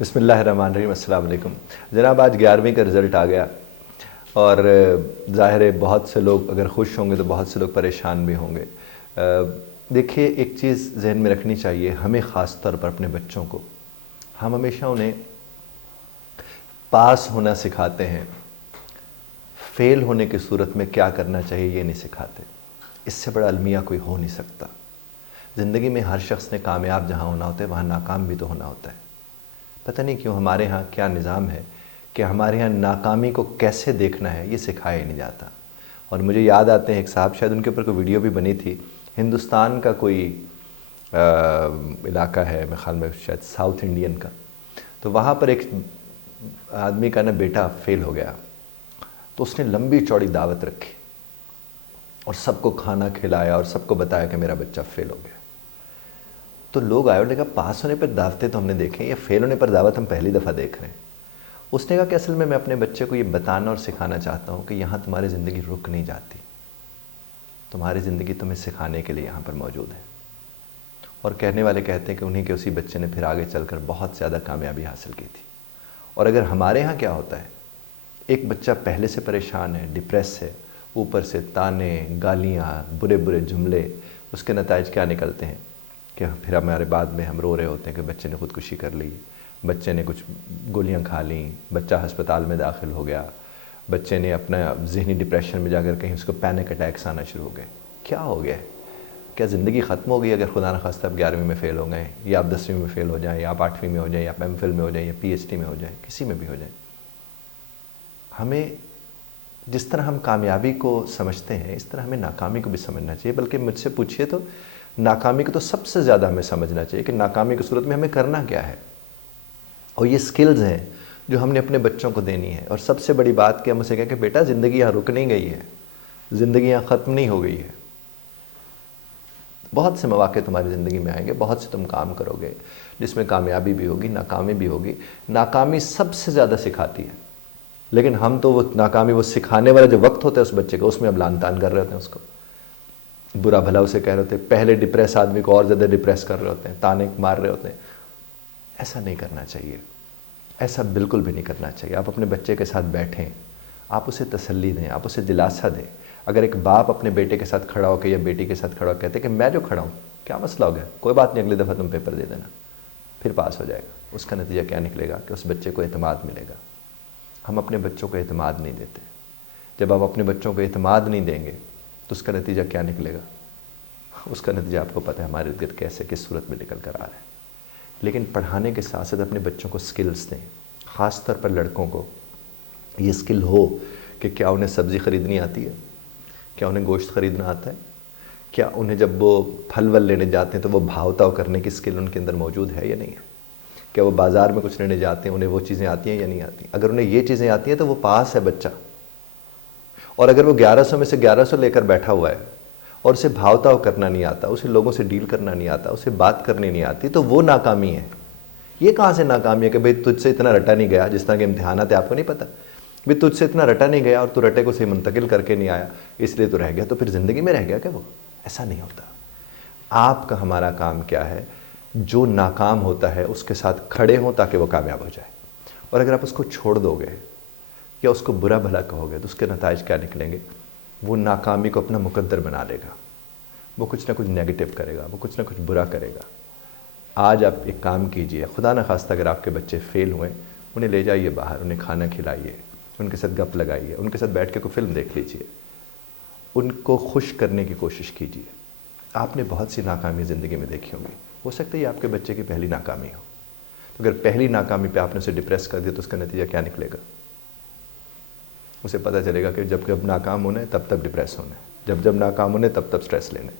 बिस्मिल्लाहिर्रहमानिर्रहीम, अस्सलाम वालेकुम। जनाब, आज 11वीं का रिज़ल्ट आ गया और ज़ाहिर है बहुत से लोग अगर खुश होंगे तो बहुत से लोग परेशान भी होंगे। देखिए, एक चीज़ जहन में रखनी चाहिए हमें, ख़ास तौर पर अपने बच्चों को, हम हमेशा उन्हें पास होना सिखाते हैं, फ़ेल होने की सूरत में क्या करना चाहिए ये नहीं सिखाते। इससे बड़ा अलमिया कोई हो नहीं सकता। ज़िंदगी में हर शख्स ने कामयाब जहाँ होना होता है वहाँ नाकाम भी तो होना होता है। पता नहीं क्यों हमारे यहाँ क्या निज़ाम है कि हमारे यहाँ नाकामी को कैसे देखना है ये सिखाया ही नहीं जाता। और मुझे याद आते हैं एक साहब, शायद उनके ऊपर कोई वीडियो भी बनी थी, हिंदुस्तान का कोई इलाका है, मेरे ख्याल में शायद साउथ इंडियन का। तो वहाँ पर एक आदमी का ना बेटा फेल हो गया, तो उसने लंबी चौड़ी दावत रखी और सबको खाना खिलाया और सबको बताया कि मेरा बच्चा फेल हो गया। तो लोग आए और ने कहा पास होने पर दावतें तो हमने देखें, ये फेल होने पर दावत हम पहली दफ़ा देख रहे हैं। उसने कहा कि असल में मैं अपने बच्चे को ये बताना और सिखाना चाहता हूँ कि यहाँ तुम्हारी ज़िंदगी रुक नहीं जाती, तुम्हारी ज़िंदगी तुम्हें सिखाने के लिए यहाँ पर मौजूद है। और कहने वाले कहते हैं कि उन्हीं के उसी बच्चे ने फिर आगे चलकर बहुत ज़्यादा कामयाबी हासिल की थी। और अगर हमारे यहाँ क्या होता है, एक बच्चा पहले से परेशान है, डिप्रेस है, ऊपर से ताने, गालियाँ, बुरे बुरे जुमले, उसके नताइज क्या निकलते हैं कि फिर हमारे बाद में हम रो रहे होते हैं कि बच्चे ने खुदकुशी कर ली, बच्चे ने कुछ गोलियां खा लीं, बच्चा अस्पताल में दाखिल हो गया, बच्चे ने अपना ज़हनी डिप्रेशन में जाकर कहीं उसको पैनिक अटैक्स आना शुरू हो गए। क्या हो गया है? क्या ज़िंदगी ख़त्म हो गई अगर खुदा न खास्ता आप 11वीं में फ़ेल हो गए, या आप 10वीं में फ़ेल हो जाएँ, या आप 8वीं में हो जाएँ, या आप एमफिल में हो जाएँ, या पीएचडी में हो जाएँ, किसी में भी हो जाएँ? हमें जिस तरह हम कामयाबी को समझते हैं इस तरह हमें नाकामी को भी समझना चाहिए। बल्कि मुझसे पूछिए तो नाकामी को तो सबसे ज़्यादा हमें समझना चाहिए कि नाकामी की सूरत में हमें करना क्या है। और ये स्किल्स हैं जो हमने अपने बच्चों को देनी है। और सबसे बड़ी बात कि हम उसे कहें कि बेटा ज़िंदगी यहाँ रुक नहीं गई है, ज़िंदगी यहाँ ख़त्म नहीं हो गई है। बहुत से मौके तुम्हारी ज़िंदगी में आएंगे, बहुत से तुम काम करोगे जिसमें कामयाबी भी होगी, नाकामी भी होगी। नाकामी सबसे ज़्यादा सिखाती है, लेकिन हम तो वो नाकामी, वो सिखाने वाला जो वक्त होता है उस बच्चे को, उसमें अब लान तान कर रहे होते हैं, उसको बुरा भला उसे कह रहे होते हैं, पहले डिप्रेस आदमी को और ज़्यादा डिप्रेस कर रहे होते हैं, ताने मार रहे होते हैं। ऐसा नहीं करना चाहिए, ऐसा बिल्कुल भी नहीं करना चाहिए। आप अपने बच्चे के साथ बैठें, आप उसे तसल्ली दें, आप उसे दिलासा दें। अगर एक बाप अपने बेटे के साथ खड़ा होकर या बेटी के साथ खड़ा होकर कहते कि मैं जो खड़ा हूँ, क्या मसला हो गया, कोई बात नहीं, अगली दफ़ा तुम पेपर दे देना, फिर पास हो जाएगा। उसका नतीजा क्या निकलेगा कि उस बच्चे को एतमाद मिलेगा। हम अपने बच्चों को एतमाद नहीं देते। जब आप अपने बच्चों को एतमाद नहीं देंगे तो उसका नतीजा क्या निकलेगा? उसका नतीजा आपको पता है हमारे इर्द गिर्द कैसे, किस सूरत में निकल कर आ रहा है। लेकिन पढ़ाने के साथ साथ अपने बच्चों को स्किल्स दें। ख़ास तौर पर लड़कों को ये स्किल हो कि क्या उन्हें सब्ज़ी ख़रीदनी आती है, क्या उन्हें गोश्त ख़रीदना आता है, क्या उन्हें जब वो फल वल लेने जाते हैं तो वो भाव ताव करने की स्किल उनके अंदर मौजूद है या नहीं है, क्या वो बाज़ार में कुछ लेने जाते हैं उन्हें वो चीज़ें आती हैं या नहीं आती। अगर उन्हें ये चीज़ें आती हैं तो वो पास है बच्चा। और अगर वो 1100 में से 1100 लेकर बैठा हुआ है और उसे भाव ताव करना नहीं आता, उसे लोगों से डील करना नहीं आता, उसे बात करनी नहीं आती, तो वो नाकामी है। ये कहाँ से नाकामी है कि भाई तुझसे इतना रटा नहीं गया, जिस तरह के इम्तिहानात है आपको नहीं पता, भाई तुझसे इतना रटा नहीं गया और तू रटे को सही मुंतकिल करके नहीं आया इसलिए तो रह गया, तो फिर ज़िंदगी में रह गया क्या वो? ऐसा नहीं होता। आपका हमारा काम क्या है, जो नाकाम होता है उसके साथ खड़े हों ताकि वो कामयाब हो जाए। और अगर आप उसको छोड़ दोगे या उसको बुरा भला कहोगे तो उसके नताइज क्या निकलेंगे? वो नाकामी को अपना मुकद्दर बना लेगा, वो कुछ ना कुछ नेगेटिव करेगा, वो कुछ ना कुछ बुरा करेगा। आज आप एक काम कीजिए, खुदा न खास्ता अगर आपके बच्चे फ़ेल हुए, उन्हें ले जाइए बाहर, उन्हें खाना खिलाइए, उनके साथ गप लगाइए, उनके साथ बैठ के कोई फिल्म देख लीजिए, उनको खुश करने की कोशिश कीजिए। आपने बहुत सी नाकामी ज़िंदगी में देखी होंगी, हो सकता है ये आपके बच्चे की पहली नाकामी हो। तो अगर पहली नाकामी पे आपने उसे डिप्रेस कर दिया तो उसका नतीजा क्या निकलेगा? उसे पता चलेगा कि जब जब नाकाम होना है तब तब डिप्रेस होना है, जब जब नाकाम होने तब तब स्ट्रेस लेना है।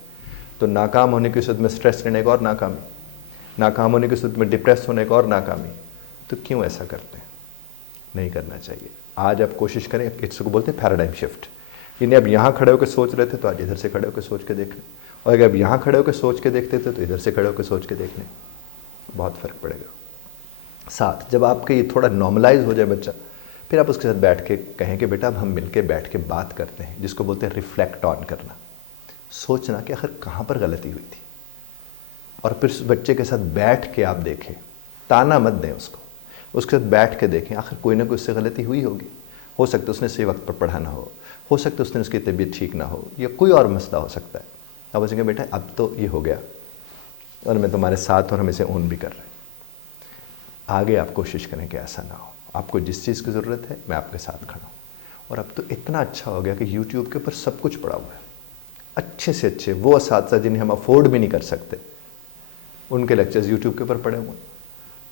तो नाकाम होने की सूरत में स्ट्रेस लेने का और नाकामी, नाकाम होने की सूरत में डिप्रेस होने का और नाकामी। तो क्यों ऐसा करते हैं? नहीं करना चाहिए। आज आप कोशिश करें, इसको बोलते हैं पैराडाइम शिफ्ट। यानी अब यहाँ खड़े होकर सोच रहे थे तो आज इधर से खड़े होकर सोच के देख लें, और अगर अब यहाँ खड़े होकर सोच के देखते थे तो इधर से खड़े होकर सोच के देख लें, बहुत फ़र्क पड़ेगा। साथ जब आपके ये थोड़ा नॉर्मलाइज हो जाए बच्चा, फिर आप उसके साथ बैठ के कहें कि बेटा अब हम मिलके बैठ के बात करते हैं, जिसको बोलते हैं रिफ्लेक्ट ऑन करना, सोचना कि आखिर कहाँ पर गलती हुई थी। और फिर उस बच्चे के साथ बैठ के आप देखें, ताना मत दें उसको, उसके साथ बैठ के देखें, आखिर कोई ना कोई उससे गलती हुई होगी। हो सकता है उसने सही वक्त पर पढ़ा ना हो सकता है उसने उसकी तबीयत ठीक ना हो, या कोई और मसला हो सकता है। अब उसने कहा बेटा अब तो ये हो गया और मैं तुम्हारे साथ और हम इसे ओन भी कर रहे हैं, आगे आप कोशिश करें कि ऐसा ना हो। आपको जिस चीज़ की ज़रूरत है मैं आपके साथ खड़ा हूँ। और अब तो इतना अच्छा हो गया कि यूट्यूब के ऊपर सब कुछ पड़ा हुआ है, अच्छे से अच्छे वो असातिज़ा जिन्हें हम अफोर्ड भी नहीं कर सकते, उनके लेक्चर्स यूट्यूब के ऊपर पड़े हुए हैं।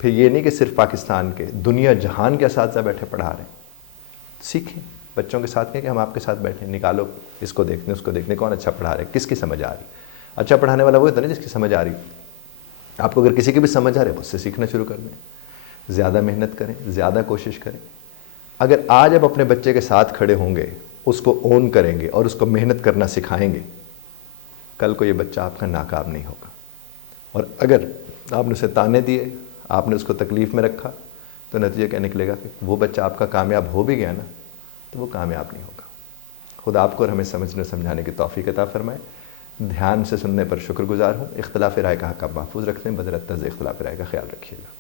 फिर ये नहीं कि सिर्फ पाकिस्तान के, दुनिया जहान के असातिज़ा बैठे पढ़ा रहे हैं। सीखें, बच्चों के साथ कहें कि हम आपके साथ बैठे, निकालो इसको देखने उसको देखने, कौन अच्छा पढ़ा रहे, किसकी समझ आ रही। अच्छा पढ़ाने वाला वो होता है ना जिसकी समझ आ रही। आपको अगर किसी की भी समझ आ रही है उससे सीखना शुरू कर दें, ज़्यादा मेहनत करें, ज़्यादा कोशिश करें। अगर आज आप अपने बच्चे के साथ खड़े होंगे, उसको ओन करेंगे और उसको मेहनत करना सिखाएंगे, कल को ये बच्चा आपका नाकाम नहीं होगा। और अगर आपने उसे ताने दिए, आपने उसको तकलीफ़ में रखा, तो नतीजा क्या निकलेगा कि वो बच्चा आपका कामयाब हो भी गया ना तो वो कामयाब नहीं होगा। खुदा आपको और हमें समझने समझाने की तौफीक अता फरमाए। ध्यान से सुनने पर शुक्रगुजार हूँ। इख्तिलाफ़ राय का हक़ आप महफूज रखते हैं, बज़रत इख्तिलाफ़ राय का ख्याल रखिएगा।